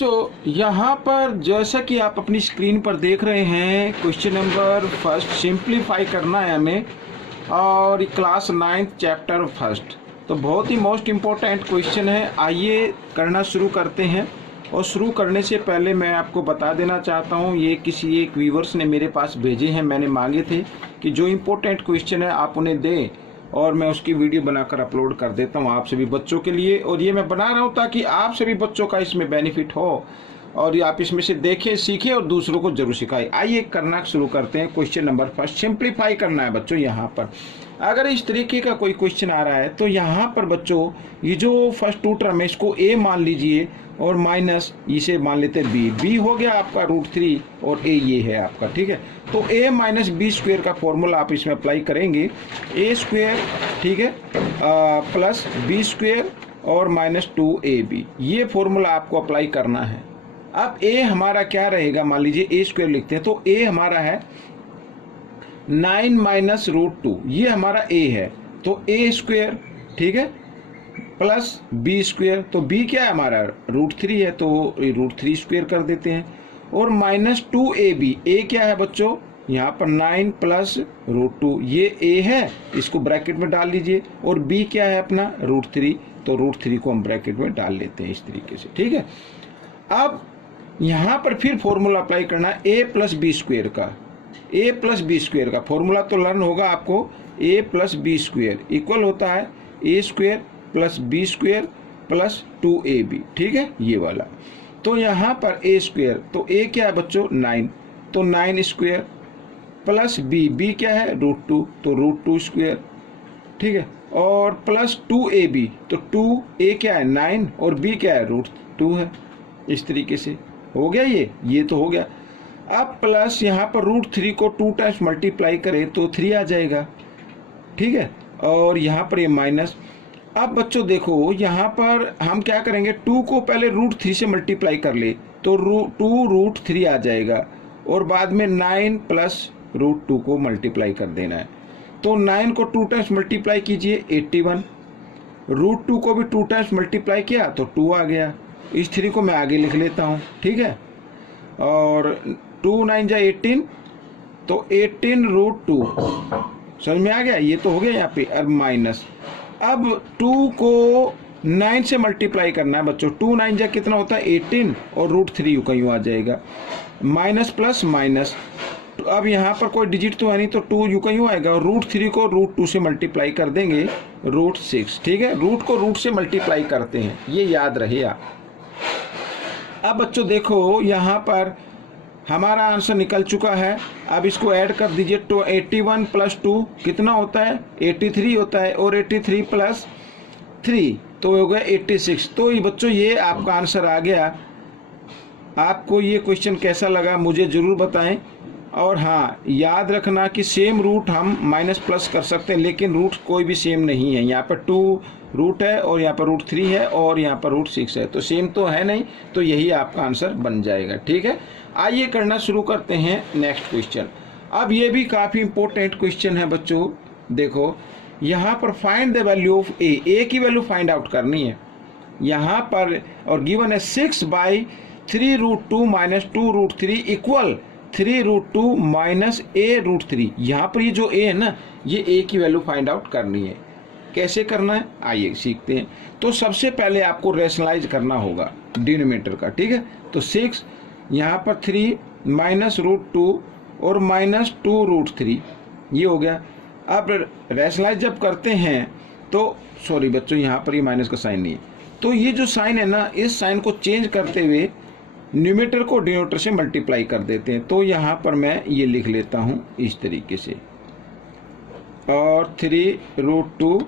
बच्चों यहाँ पर जैसा कि आप अपनी स्क्रीन पर देख रहे हैं, क्वेश्चन नंबर फर्स्ट सिंप्लीफाई करना है हमें, और क्लास 9th चैप्टर फर्स्ट। तो बहुत ही मोस्ट इम्पोर्टेंट क्वेश्चन है। आइए करना शुरू करते हैं। और शुरू करने से पहले मैं आपको बता देना चाहता हूँ, ये किसी एक व्यूवर्स ने मेरे पास भेजे हैं, मैंने मांगे थे कि जो इम्पोर्टेंट क्वेश्चन है आप उन्हें दें और मैं उसकी वीडियो बनाकर अपलोड कर देता हूँ आप सभी बच्चों के लिए। और ये मैं बना रहा हूँ ताकि आप सभी बच्चों का इसमें बेनिफिट हो और ये आप इसमें से देखें, सीखें और दूसरों को जरूर सिखाएं। आइए करना शुरू करते हैं। क्वेश्चन नंबर फर्स्ट सिंप्लीफाई करना है बच्चों। यहाँ पर अगर इस तरीके का कोई क्वेश्चन आ रहा है तो यहाँ पर बच्चों ये जो फर्स्ट टू टर्म है इसको a मान लीजिए और माइनस इसे मान लेते हैं b हो गया आपका √3 और a ये है आपका, ठीक है। तो a माइनस बी स्क्वेयर का फॉर्मूला आप इसमें अप्लाई करेंगे, a स्क्वेयर, ठीक है, प्लस बी स्क्वेयर और माइनस 2ab, ये फॉर्मूला आपको अप्लाई करना है। अब a हमारा क्या रहेगा, मान लीजिए a स्क्वेयर लिखते हैं तो a हमारा है 9 माइनस √2, ये हमारा a है। तो a स्क्वेयर, ठीक है, प्लस बी स्क्वेयर, तो b क्या है हमारा √3 है तो √3 स्क्वेयर कर देते हैं, और माइनस 2ab, a क्या है बच्चों यहाँ पर 9 प्लस √2, ये a है, इसको ब्रैकेट में डाल लीजिए, और b क्या है अपना √3, तो √3 को हम ब्रैकेट में डाल लेते हैं इस तरीके से, ठीक है। अब यहाँ पर फिर फॉर्मूला अप्लाई करना है a प्लस बी स्क्वेयर का, a प्लस बी स्क्वेयर का फॉर्मूला तो लर्न होगा आपको। a plus B square equal होता है a square plus B square plus 2ab, ठीक है, ये वाला। तो यहाँ पर a स्क्वेयर, तो a क्या है बच्चों 9, तो 9 स्क्वेयर प्लस b क्या है √2, तो √2 स्क्वेयर, ठीक है, और प्लस 2ab, तो 2a क्या है 9 और b क्या है √2 है। इस तरीके से हो गया, ये तो हो गया। अब प्लस यहाँ पर √3 को 2 टाइम्स मल्टीप्लाई करें तो 3 आ जाएगा, ठीक है, और यहाँ पर ये माइनस। अब बच्चों देखो यहाँ पर हम क्या करेंगे, 2 को पहले √3 से मल्टीप्लाई कर ले तो 2√3 आ जाएगा, और बाद में 9 प्लस √2 को मल्टीप्लाई कर देना है। तो 9 को 2 टाइम्स मल्टीप्लाई कीजिए 81, √2 को भी 2 टाइम्स मल्टीप्लाई किया तो 2 आ गया। इस 3 को मैं आगे लिख लेता हूँ, ठीक है, और 2 9 जा 18, तो 18 √2, समझ में आ गया, ये तो हो गया यहाँ पे। अब माइनस, अब 2 को 9 से मल्टीप्लाई करना है बच्चों, 2 9 जा कितना होता है 18, और √3 यूँ का यूँ आ जाएगा, माइनस प्लस माइनस। तो अब यहाँ पर कोई डिजिट तो है नहीं तो 2 यूँ का यूँ आएगा, और √3 को √2 से मल्टीप्लाई कर देंगे √6, ठीक है, रूट को रूट से मल्टीप्लाई करते हैं, ये याद रहे आप। अब बच्चों देखो यहाँ पर हमारा आंसर निकल चुका है। अब इसको ऐड कर दीजिए, तो 81 प्लस 2 कितना होता है 83 होता है, और 83 प्लस 3 तो हो गया 86। तो ये बच्चों ये आपका आंसर आ गया। आपको ये क्वेश्चन कैसा लगा मुझे ज़रूर बताएं। और हाँ, याद रखना कि सेम रूट हम माइनस प्लस कर सकते हैं, लेकिन रूट कोई भी सेम नहीं है। यहाँ पर 2 रूट है और यहाँ पर √3 है और यहाँ पर √6 है, तो सेम तो है नहीं, तो यही आपका आंसर बन जाएगा, ठीक है। आइए करना शुरू करते हैं नेक्स्ट क्वेश्चन। अब ये भी काफ़ी इंपॉर्टेंट क्वेश्चन है बच्चों। देखो यहाँ पर find the value of a की वैल्यू फाइंड आउट करनी है यहाँ पर, और गिवन है 6/3 √2 माइनस 2 √3 इक्वल 3 √2 माइनस a √3। यहाँ पर ये जो a है ना, ये a की वैल्यू फाइंड आउट करनी है। कैसे करना है आइए सीखते हैं। तो सबसे पहले आपको रैशनलाइज करना होगा डिनोमिनेटर का, ठीक है। तो 6 यहाँ पर 3 माइनस √2 और माइनस 2 √3, ये हो गया। अब रैशनलाइज जब करते हैं तो सॉरी बच्चों यहाँ पर ये माइनस का साइन नहीं है, तो ये जो साइन है ना, इस साइन को चेंज करते हुए न्यूमरेटर को डिनोमिनेटर से मल्टीप्लाई कर देते हैं। तो यहाँ पर मैं ये लिख लेता हूँ इस तरीके से, और 3 √2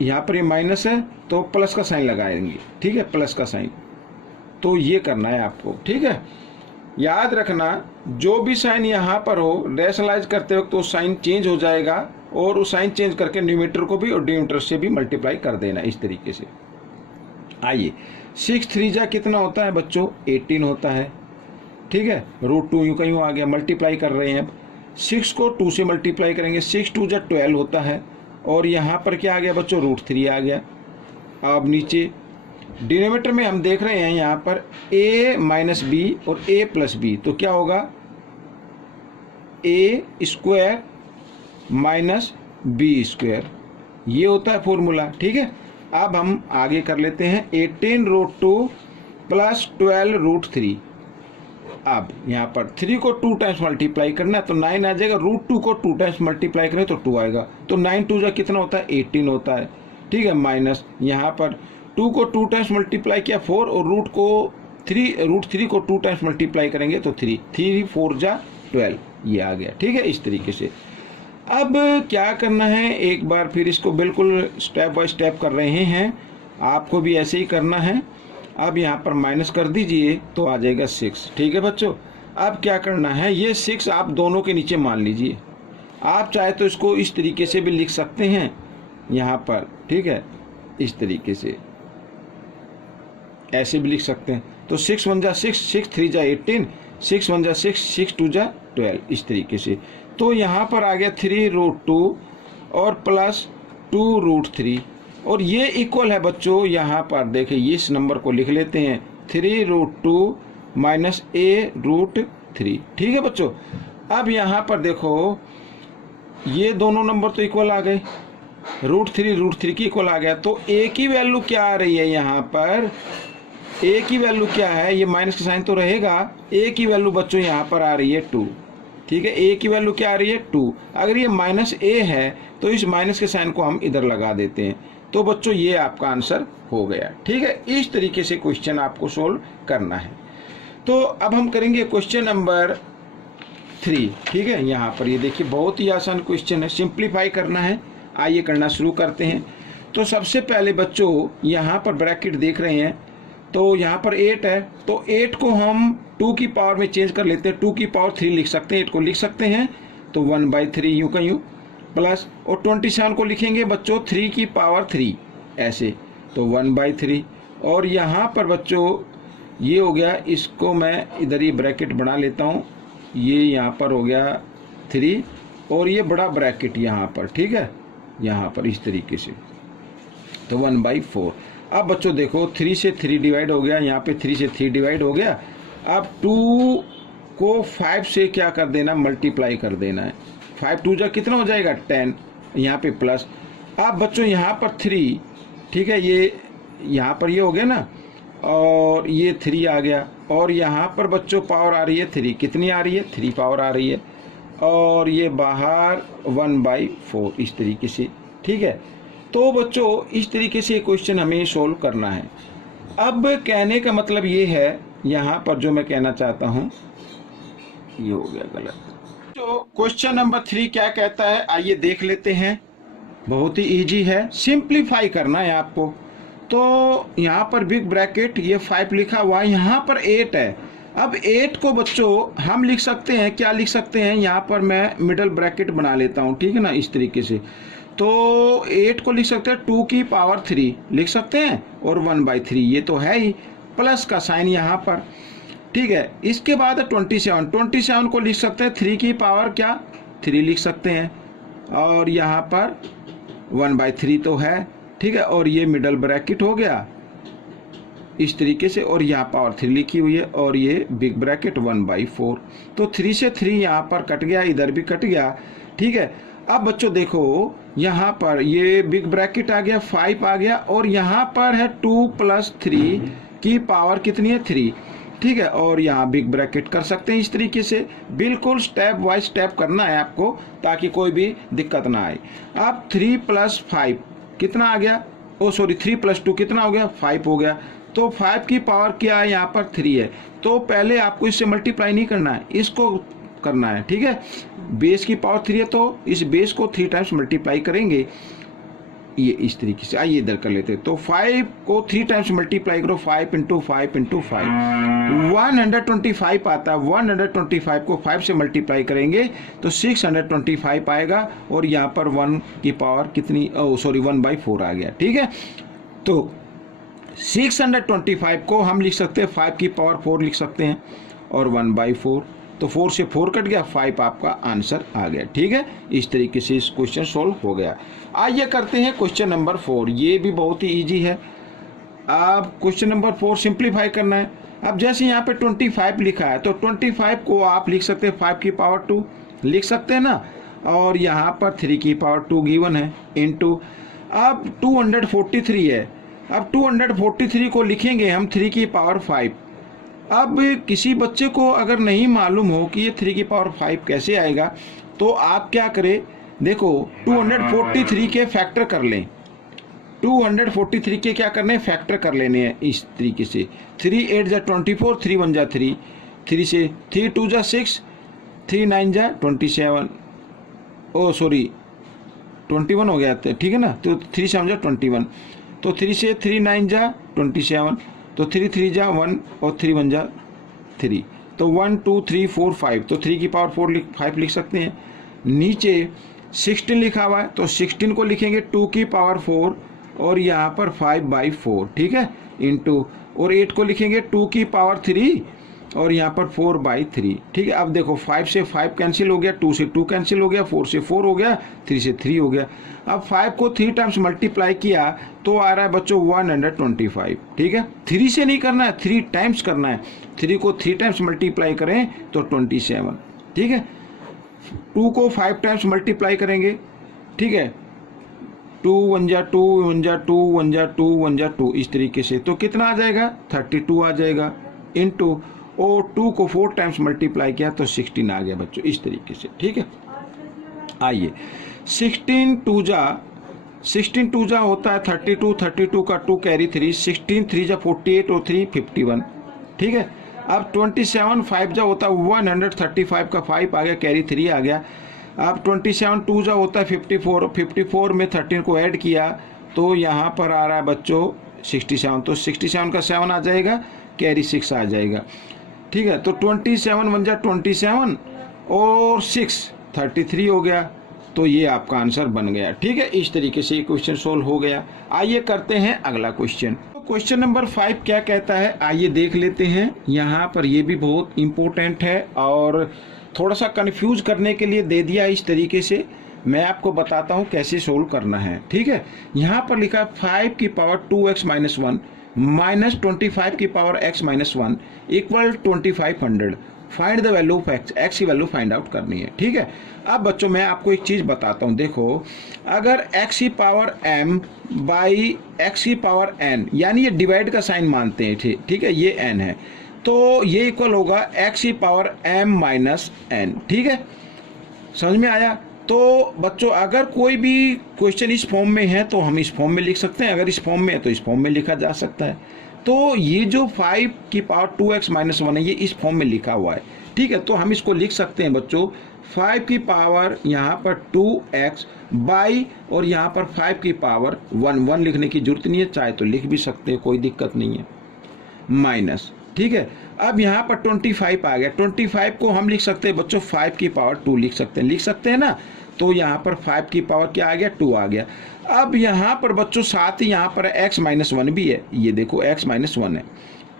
यहाँ पर ये माइनस है तो प्लस का साइन लगाएंगे, ठीक है, प्लस का साइन। तो ये करना है आपको, ठीक है। याद रखना जो भी साइन यहाँ पर हो रैशनलाइज करते वक्त तो साइन चेंज हो जाएगा, और उस साइन चेंज करके न्यूमरेटर को भी और डिनोमिनेटर से भी मल्टीप्लाई कर देना इस तरीके से। आइए 6 3 जा कितना होता है बच्चों 18 होता है, ठीक है, √2 यूँ का यूँ आ गया, मल्टीप्लाई कर रहे हैं। अब 6 को 2 से मल्टीप्लाई करेंगे, 6 2 जा 12 होता है, और यहाँ पर क्या आ गया बच्चों √3 आ गया। अब नीचे डिनोमिनेटर में हम देख रहे हैं यहाँ पर a माइनस बी और a प्लस बी, तो क्या होगा a square minus B square, ये होता है फॉर्मूला। ठीक है, अब हम आगे कर लेते हैं 18√2 प्लस 12√3। अब यहाँ पर 3 को 2 टाइम्स मल्टीप्लाई करना है तो 9 आ जाएगा, √2 को 2 टाइम्स मल्टीप्लाई करें तो 2 आएगा, तो 9 2 जा कितना होता है 18 होता है। ठीक है, माइनस यहाँ पर 2 को 2 टाइम्स मल्टीप्लाई किया 4 और √3 को 2 टाइम्स मल्टीप्लाई करेंगे तो 3 4 जा 12, ये आ गया। ठीक है, इस तरीके से अब क्या करना है, एक बार फिर इसको बिल्कुल स्टेप बाय स्टेप कर रहे हैं, आपको भी ऐसे ही करना है। अब यहाँ पर माइनस कर दीजिए तो आ जाएगा 6। ठीक है बच्चों, अब क्या करना है, ये 6 आप दोनों के नीचे मान लीजिए। आप चाहे तो इसको इस तरीके से भी लिख सकते हैं यहाँ पर। ठीक है, इस तरीके से ऐसे भी लिख सकते हैं। तो 6 1 जा 6, 6 3 जा 18, 6 1 जा 6, 6 2 जा 12, इस तरीके से। तो यहाँ पर आ गया 3√2 और प्लस 2√3 और ये इक्वल है बच्चों, यहाँ पर देखिए इस नंबर को लिख लेते हैं 3√2 माइनस a√3। ठीक है बच्चों, अब यहाँ पर देखो ये दोनों नंबर तो इक्वल आ गए, √3 की इक्वल आ गया, तो a की वैल्यू क्या आ रही है यहाँ पर, a की वैल्यू क्या है, ये माइनस का साइन तो रहेगा, a की वैल्यू बच्चों यहाँ पर आ रही है 2। ठीक है, a की वैल्यू क्या आ रही है 2। अगर ये माइनस a है तो इस माइनस के साइन को हम इधर लगा देते हैं, तो बच्चों ये आपका आंसर हो गया। ठीक है, इस तरीके से क्वेश्चन आपको सोल्व करना है। तो अब हम करेंगे क्वेश्चन नंबर 3। ठीक है, यहाँ पर ये देखिए बहुत ही आसान क्वेश्चन है, सिंप्लीफाई करना है। आइए करना शुरू करते हैं। तो सबसे पहले बच्चों यहाँ पर ब्रैकेट देख रहे हैं, तो यहाँ पर 8 है, तो 8 को हम 2 की पावर में चेंज कर लेते हैं, 2 की पावर 3 लिख सकते हैं, 8 को लिख सकते हैं, तो 1/3 यूँ का यूँ प्लस, और 27 को लिखेंगे बच्चों 3 की पावर 3 ऐसे, तो 1/3। और यहाँ पर बच्चों ये हो गया, इसको मैं इधर ये ब्रैकेट बना लेता हूँ, ये यहाँ पर हो गया 3 और ये बड़ा ब्रैकेट यहाँ पर। ठीक है, यहाँ पर इस तरीके से, तो 1/4। अब बच्चों देखो 3 से 3 डिवाइड हो गया, यहाँ पे 3 से 3 डिवाइड हो गया। अब 2 को 5 से क्या कर देना, मल्टीप्लाई कर देना है, 5 2 जा कितना हो जाएगा 10, यहाँ पे प्लस। अब बच्चों यहाँ पर 3, ठीक है, ये यहाँ पर ये हो गया ना, और ये 3 आ गया, और यहाँ पर बच्चों पावर आ रही है 3, कितनी आ रही है 3 पावर आ रही है, और ये बाहर 1/4 इस तरीके से। ठीक है, तो बच्चों इस तरीके से क्वेश्चन हमें सोल्व करना है। अब कहने का मतलब ये है, यहाँ पर जो मैं कहना चाहता हूँ ये हो गया गलत। तो क्वेश्चन नंबर 3 क्या कहता है, आइए देख लेते हैं। बहुत ही इजी है, सिंप्लीफाई करना है आपको। तो यहाँ पर बिग ब्रैकेट ये 5 लिखा हुआ है, यहाँ पर 8 है। अब 8 को बच्चों हम लिख सकते हैं, क्या लिख सकते हैं, यहाँ पर मैं मिडल ब्रैकेट बना लेता हूँ। ठीक है ना, इस तरीके से। तो 8 को लिख सकते हैं 2 की पावर 3 लिख सकते हैं, और 1/3 ये तो है ही, प्लस का साइन यहाँ पर। ठीक है, इसके बाद 27 को लिख सकते हैं 3 की पावर क्या 3 लिख सकते हैं, और यहाँ पर 1/3 तो है। ठीक है, और ये मिडल ब्रैकेट हो गया इस तरीके से, और यहाँ पावर 3 लिखी हुई है, और ये बिग ब्रैकेट 1/4। तो 3 से 3 यहाँ पर कट गया, इधर भी कट गया। ठीक है, अब बच्चों देखो यहाँ पर ये बिग ब्रैकेट आ गया, 5 आ गया, और यहाँ पर है 2 + 3 की पावर कितनी है 3। ठीक है, और यहाँ बिग ब्रैकेट कर सकते हैं इस तरीके से। बिल्कुल स्टेप बाय स्टेप करना है आपको, ताकि कोई भी दिक्कत ना आए। अब 3 + 5 कितना आ गया, 3 + 2 कितना हो गया 5 हो गया। तो 5 की पावर क्या है, यहाँ पर 3 है। तो पहले आपको इससे मल्टीप्लाई नहीं करना है, इसको करना है। ठीक है, बेस की पावर 3 है, तो इस बेस को 3 टाइम्स मल्टीप्लाई करेंगे, ये इस तरीके से। आइए इधर कर लेते हैं। तो 5 को 3 टाइम्स मल्टीप्लाई करो, 5 × 5 × 5 125 आता है। 125 को 5 से मल्टीप्लाई करेंगे तो 625 आएगा, और यहाँ पर 1 की पावर कितनी 1/4 आ गया। ठीक है, तो 625 को हम लिख सकते हैं 5 की पावर 4 लिख सकते हैं, और 1/4, तो 4 से 4 कट गया, 5 आपका आंसर आ गया। ठीक है, इस तरीके से इस क्वेश्चन सोल्व हो गया। आइए करते हैं क्वेश्चन नंबर 4। ये भी बहुत ही इजी है। अब क्वेश्चन नंबर 4 सिंप्लीफाई करना है। अब जैसे यहाँ पे 25 लिखा है तो 25 को आप लिख सकते हैं 5 की पावर 2 लिख सकते हैं ना, और यहाँ पर 3 की पावर 2 गिवन है इनटू, अब 243 है। अब 243 को लिखेंगे हम 3 की पावर 5। अब किसी बच्चे को अगर नहीं मालूम हो कि ये 3 की पावर 5 कैसे आएगा, तो आप क्या करें, देखो 243 के फैक्टर कर लें। 243 के क्या करने हैं, फैक्टर कर लेने हैं इस तरीके से। 3 8 जा 24, 3 1 जा 3, 3 से 3 2 जा 6, 3 9 जा 27, ओ सॉरी 21 हो गया था, ठीक है ना, तो 3 7 जा 21, तो 3 से 3 9 जा 27, तो 3 3 जा 1 और 3 1 जा 3, तो 1 2 3 4 5, तो 3 की पावर 5 लिख सकते हैं। नीचे 16 लिखा हुआ है तो 16 को लिखेंगे 2 की पावर 4 और यहाँ पर 5/4, ठीक है, इनटू, और 8 को लिखेंगे 2 की पावर 3 और यहाँ पर 4/3, ठीक है। अब देखो 5 से 5 कैंसिल हो गया, 2 से 2 कैंसिल हो गया, 4 से 4 हो गया, 3 से 3 हो गया। अब 5 को 3 टाइम्स मल्टीप्लाई किया तो आ रहा है बच्चों 125, ठीक है। 3 से नहीं करना है, 3 टाइम्स करना है। 3 को 3 टाइम्स मल्टीप्लाई करें तो 27, ठीक है। 2 को 5 टाइम्स मल्टीप्लाई करेंगे, ठीक है, 2 1 जा 2 1 जा 2 1 जा 2 1 जा 2, इस तरीके से, तो कितना आ जाएगा 32 आ जाएगा इनटू, और 2 को 4 टाइम्स मल्टीप्लाई किया तो 16 आ गया बच्चों, इस तरीके से, ठीक है। आइए 16 2 जा होता है 32, 32 का 2 कैरी 3, 16 3 जा 48 और 3 51, ठीक है। अब 27 5 जा होता है 135 का 5 आ गया, कैरी 3 आ गया। अब 27 2 जा होता है 54, 54 में 13 को ऐड किया तो यहाँ पर आ रहा है बच्चों 67, तो 67 का 7 आ जाएगा, कैरी 6 आ जाएगा, ठीक है। तो 27 1 जा 27 और 6 33 हो गया, तो ये आपका आंसर बन गया, ठीक है। इस तरीके से ये क्वेश्चन सोल्व हो गया। आइए करते हैं अगला क्वेश्चन। तो क्वेश्चन नंबर 5 क्या कहता है, आइए देख लेते हैं। यहाँ पर ये भी बहुत इम्पोर्टेंट है और थोड़ा सा कंफ्यूज करने के लिए दे दिया इस तरीके से। मैं आपको बताता हूँ कैसे सोल्व करना है, ठीक है। यहाँ पर लिखा 5 की पावर 2x माइनस 1 माइनस 25 की power x minus 1 equal 2500। Find the value of x, x की वैल्यू फाइंड आउट करनी है, ठीक है। अब बच्चों मैं आपको एक चीज़ बताता हूँ, देखो अगर x की पावर m बाई x की पावर n, यानी ये डिवाइड का साइन मानते हैं, ठीक है, ये n है, तो ये इक्वल होगा x की पावर m माइनस n, ठीक है, समझ में आया। तो बच्चों अगर कोई भी क्वेश्चन इस फॉर्म में है तो हम इस फॉर्म में लिख सकते हैं, अगर इस फॉर्म में है तो इस फॉर्म में लिखा जा सकता है। तो ये जो 5 की पावर 2x माइनस 1 है ये इस फॉर्म में लिखा हुआ है, ठीक है। तो हम इसको लिख सकते हैं बच्चों 5 की पावर यहाँ पर 2x बाई और यहाँ पर 5 की पावर 1 लिखने की जरूरत नहीं है, चाहे तो लिख भी सकते हैं, कोई दिक्कत नहीं है, माइनस, ठीक है। अब यहाँ पर 25 आ गया, 25 को हम लिख सकते हैं बच्चों 5 की पावर 2 लिख सकते हैं ना। तो यहाँ पर 5 की पावर क्या आ गया, 2 आ गया। अब यहाँ पर बच्चों साथ ही यहाँ पर x माइनस 1 भी है, ये देखो x माइनस 1 है,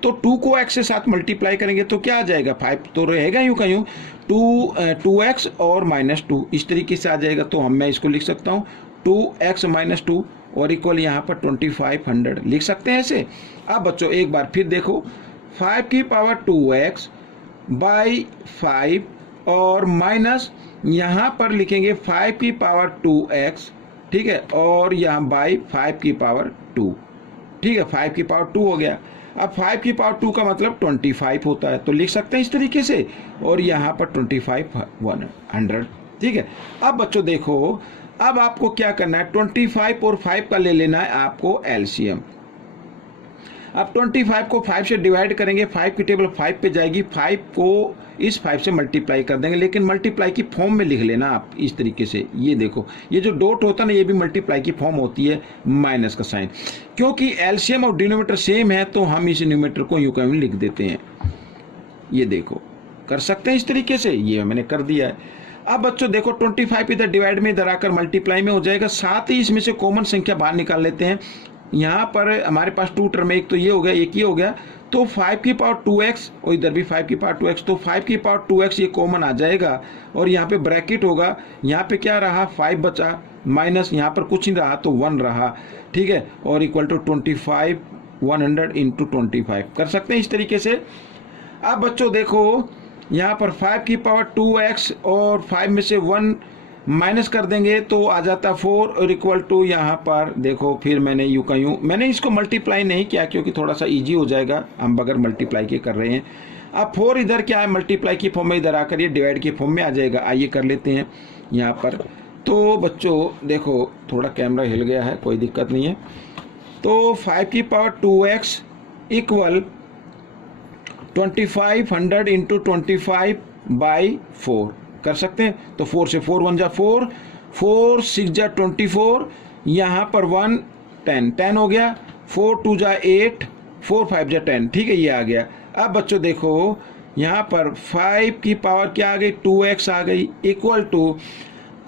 तो 2 को x से साथ मल्टीप्लाई करेंगे तो क्या आ जाएगा, 5 तो रहेगा यूँ का यूँ, 2x और माइनस 2 इस तरीके से आ जाएगा। तो मैं इसको लिख सकता हूँ 2x माइनस 2 और इक्वल यहाँ पर 2500 लिख सकते हैं ऐसे। अब बच्चों एक बार फिर देखो 5 की पावर 2x बाई 5 और माइनस यहाँ पर लिखेंगे 5 की पावर 2x, ठीक है, और यहाँ बाई 5 की पावर 2, ठीक है, 5 की पावर 2 हो गया। अब 5 की पावर 2 का मतलब 25 होता है, तो लिख सकते हैं इस तरीके से, और यहाँ पर 25 ठीक है। अब बच्चों देखो अब आपको क्या करना है, 25 और 5 का ले लेना है आपको एलसीएम। अब 25 को 5 से डिवाइड करेंगे, 5 की टेबल 5 पे जाएगी, 5 को इस 5 से मल्टीप्लाई कर देंगे, लेकिन मल्टीप्लाई की फॉर्म में लिख लेना आप इस तरीके से। ये देखो ये जो डॉट होता है ना, ये भी मल्टीप्लाई की फॉर्म होती है, माइनस का साइन, क्योंकि एलसीएम और डिनोमिनेटर सेम है तो हम इस न्यूमरेटर को यूं कहीं लिख देते हैं। ये देखो कर सकते हैं इस तरीके से, ये मैंने कर दिया है। अब बच्चों देखो 25 इधर डिवाइड में इधर आकर मल्टीप्लाई में हो जाएगा, साथ ही इसमें से कॉमन संख्या बाहर निकाल लेते हैं। यहाँ पर हमारे पास 2 टर्म है, एक तो ये हो गया एक ये हो गया, तो 5 की पावर 2x और इधर भी 5 की पावर 2x, तो 5 की पावर 2x ये कॉमन आ जाएगा और यहाँ पे ब्रैकेट होगा, यहाँ पे क्या रहा 5 बचा, माइनस यहाँ पर कुछ नहीं रहा तो 1 रहा, ठीक है, और इक्वल टू 25 100 इंटू 25 कर सकते हैं इस तरीके से। अब बच्चों देखो यहाँ पर 5 की पावर 2x और 5 में से 1 माइनस कर देंगे तो आ जाता 4 और इक्वल टू यहाँ पर देखो, फिर मैंने यूँ का यूँ, मैंने इसको मल्टीप्लाई नहीं किया क्योंकि थोड़ा सा इजी हो जाएगा, हम बगैर मल्टीप्लाई के कर रहे हैं। अब 4 इधर क्या है, मल्टीप्लाई की फॉर्म में इधर आकर ये डिवाइड की फॉर्म में आ जाएगा। आइए कर लेते हैं यहाँ पर। तो बच्चों देखो थोड़ा कैमरा हिल गया है, कोई दिक्कत नहीं है। तो 5 की पावर 2x इक्वल 2500 इंटू 25/4 कर सकते हैं। तो 4 से 4 1 जा 4, 4 6 जा 24, यहाँ पर 1 10 10 हो गया, 4 2 जा 8, 4 5 जा 10, ठीक है, ये आ गया। अब बच्चों देखो यहाँ पर 5 की पावर क्या आ गई, 2x आ गई, इक्वल टू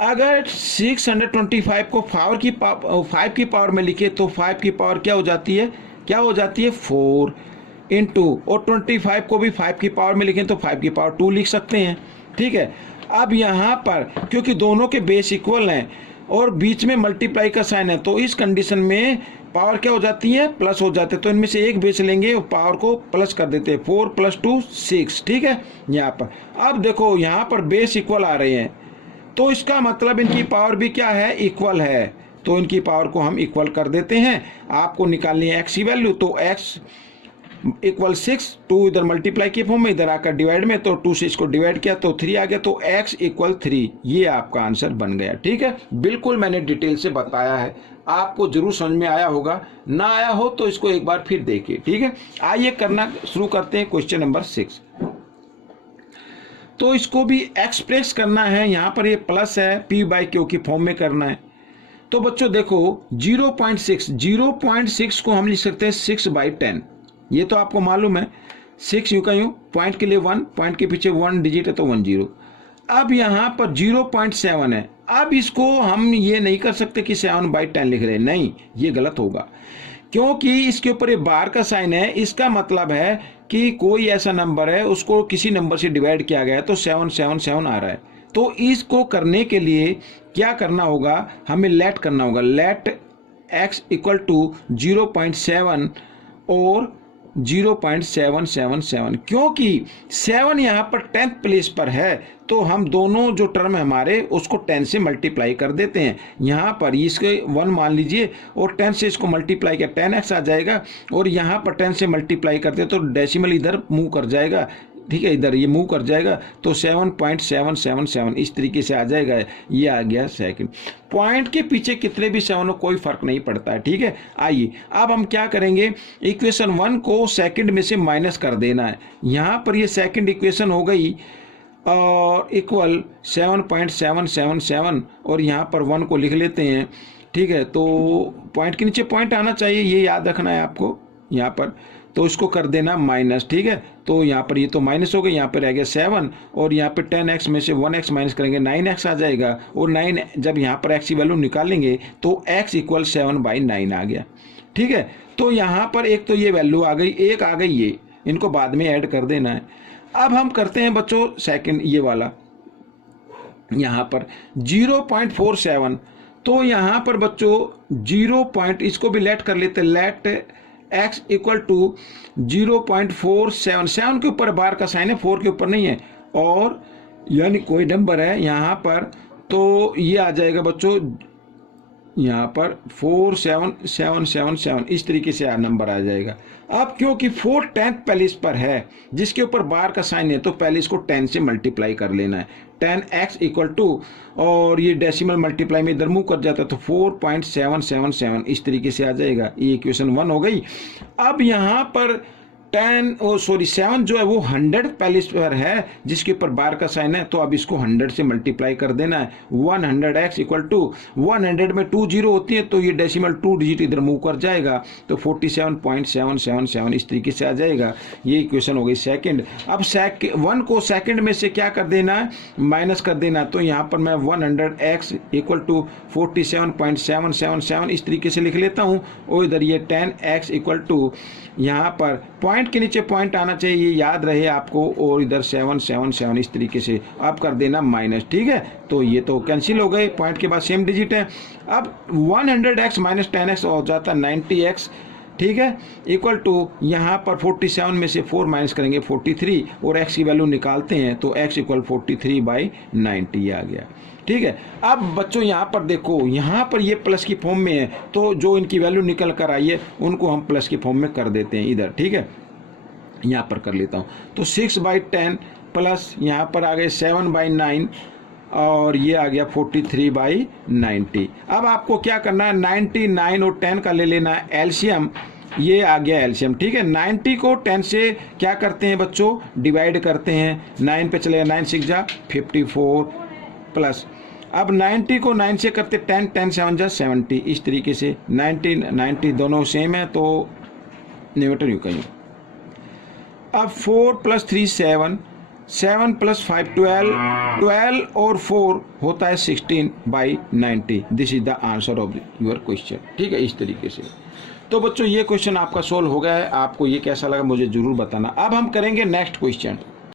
अगर 625 को 5 की पावर में लिखे तो 5 की पावर क्या हो जाती है, 4 इंटू, और 25 को भी 5 की पावर में लिखें तो 5 की पावर 2 लिख सकते हैं, ठीक है। अब यहाँ पर क्योंकि दोनों के बेस इक्वल हैं और बीच में मल्टीप्लाई का साइन है, तो इस कंडीशन में पावर क्या हो जाती है, प्लस हो जाते हैं। तो इनमें से एक बेस लेंगे और पावर को प्लस कर देते हैं, 4 + 2 6, ठीक है। यहाँ पर अब देखो यहाँ पर बेस इक्वल आ रहे हैं, तो इसका मतलब इनकी पावर भी क्या है, इक्वल है। तो इनकी पावर को हम इक्वल कर देते हैं। आपको निकालनी है x की वैल्यू, तो x इक्वल 6, 2 इधर मल्टीप्लाई की फॉर्म में, इधर आकर डिवाइड में, तो 2 से इसको डिवाइड किया तो 3 आ गया, तो x इक्वल 3, ये आपका आंसर बन गया, ठीक है। बिल्कुल मैंने डिटेल से बताया है, आपको जरूर समझ में आया होगा, ना आया हो तो इसको एक बार फिर देखिए, ठीक है। आइए करना शुरू करते हैं क्वेश्चन नंबर 6। तो इसको भी एक्सप्रेस करना है, यहाँ पर ये प्लस है, p/q की फॉर्म में करना है। तो बच्चों देखो 0.6 को हम लिख सकते हैं 6/10, ये तो आपको मालूम है। 6 यूं का यूं, पॉइंट के लिए 1, पॉइंट के पीछे 1 डिजिट है तो 1 0। अब यहाँ पर 0.7 है। अब इसको हम ये नहीं कर सकते कि 7/10 लिख रहे हैं, नहीं, ये गलत होगा, क्योंकि इसके ऊपर ये बार का साइन है। इसका मतलब है कि कोई ऐसा नंबर है उसको किसी नंबर से डिवाइड किया गया है, तो 777 आ रहा है। तो इसको करने के लिए क्या करना होगा, हमें लेट करना होगा, लेट x इक्वल टू 0.7 और 0.777, क्योंकि 7 यहाँ पर 10th प्लेस पर है, तो हम दोनों जो टर्म है हमारे उसको 10 से मल्टीप्लाई कर देते हैं। यहाँ पर इसके 1 मान लीजिए और 10 से इसको मल्टीप्लाई किया 10x आ जाएगा, और यहाँ पर 10 से मल्टीप्लाई करते तो डेसिमल इधर मूव कर जाएगा, ठीक है, इधर ये मूव कर जाएगा, तो 7.777 इस तरीके से आ जाएगा। ये आ गया सेकंड। पॉइंट के पीछे कितने भी 7 हो कोई फर्क नहीं पड़ता है, ठीक है। आइए अब हम क्या करेंगे, इक्वेशन 1 को सेकंड में से माइनस कर देना है। यहाँ पर ये सेकंड इक्वेशन हो गई और इक्वल 7.777, और यहाँ पर 1 को लिख लेते हैं, ठीक है। तो पॉइंट के नीचे पॉइंट आना चाहिए, ये याद रखना है आपको यहाँ पर, तो इसको कर देना माइनस, ठीक है। तो यहाँ पर ये तो माइनस हो गया, यहाँ पर रह गया 7, और यहाँ पे 10x में से 1x माइनस करेंगे 9x आ जाएगा, और 9 जब यहाँ पर x की वैल्यू निकालेंगे तो x इक्वल 7/9 आ गया, ठीक है। तो यहाँ पर एक तो ये वैल्यू आ गई, एक आ गई ये, इनको बाद में ऐड कर देना है। अब हम करते हैं बच्चों सेकंड ये वाला, यहाँ पर 0.47, तो यहाँ पर बच्चों 0. इसको भी लेट कर लेते, लेट x इक्वल टू 0.477, 7 के ऊपर बार का साइन है, 4 के ऊपर नहीं है, और यानी कोई नंबर है यहाँ पर, तो ये आ जाएगा बच्चों यहाँ पर 47777, इस तरीके से नंबर आ जाएगा। अब क्योंकि 4 10th प्लेस पर है जिसके ऊपर बार का साइन है, तो पहले इसको 10 से मल्टीप्लाई कर लेना है, 10x इक्वल टू, और ये डेसिमल मल्टीप्लाई में इधर मूव कर जाता है, तो 4.777 इस तरीके से आ जाएगा। ये इक्वेशन 1 हो गई। अब यहाँ पर 7 जो है वो 100 प्लेस पर है जिसके ऊपर बार का साइन है, तो अब इसको 100 से मल्टीप्लाई कर देना है। 100x इक्वल टू 100 में 2 0 होती है, तो ये डेसिमल 2 डिजिट इधर मूव कर जाएगा, तो 47.777 इस तरीके से आ जाएगा। ये इक्वेशन हो गई सेकंड। अब 1 को सेकंड में से क्या कर देना है, माइनस कर देना, तो यहाँ पर मैं 100x इक्वल टू 47.777 इस तरीके से लिख लेता हूँ, और इधर ये 10x इक्वल टू, यहाँ पर पॉइंट के नीचे पॉइंट आना चाहिए, ये याद रहे आपको, और इधर 777 इस तरीके से आप कर देना माइनस, ठीक है। तो ये तो कैंसिल हो गए, पॉइंट के बाद सेम डिजिट है। अब 100x माइनस 10x हो जाता है 90x, ठीक है, इक्वल टू यहाँ पर 47 में से 4 माइनस करेंगे 43 और x की वैल्यू निकालते हैं तो x इक्वल 43/90 आ गया। ठीक है, अब बच्चों यहाँ पर देखो, यहाँ पर ये प्लस की फॉर्म में है तो जो इनकी वैल्यू निकल कर आई है उनको हम प्लस की फॉर्म में कर देते हैं इधर। ठीक है, यहाँ पर कर लेता हूँ तो 6/10 प्लस यहाँ पर आ गए 7/9 और ये आ गया 43/90। अब आपको क्या करना है, 99 और 10 का ले लेना है एलसीएम, ये आ गया एलसीएम। ठीक है, 90 को 10 से क्या करते हैं बच्चों, डिवाइड करते हैं, 9 पे चलेगा, 9 6 जा 54 प्लस, अब 90 को 9 से करते 10, 10 7 जा 70, इस तरीके से 90 दोनों सेम है तो न्यूमरेटर यूँ कहीं। अब 4 + 3 7, 7 + 5 12, 12 और 4 होता है 16/90। This is the answer of your question. ठीक है, इस तरीके से। तो बच्चों ये क्वेश्चन आपका सोल्व हो गया है, आपको ये कैसा लगा मुझे जरूर बताना। अब हम करेंगे नेक्स्ट क्वेश्चन।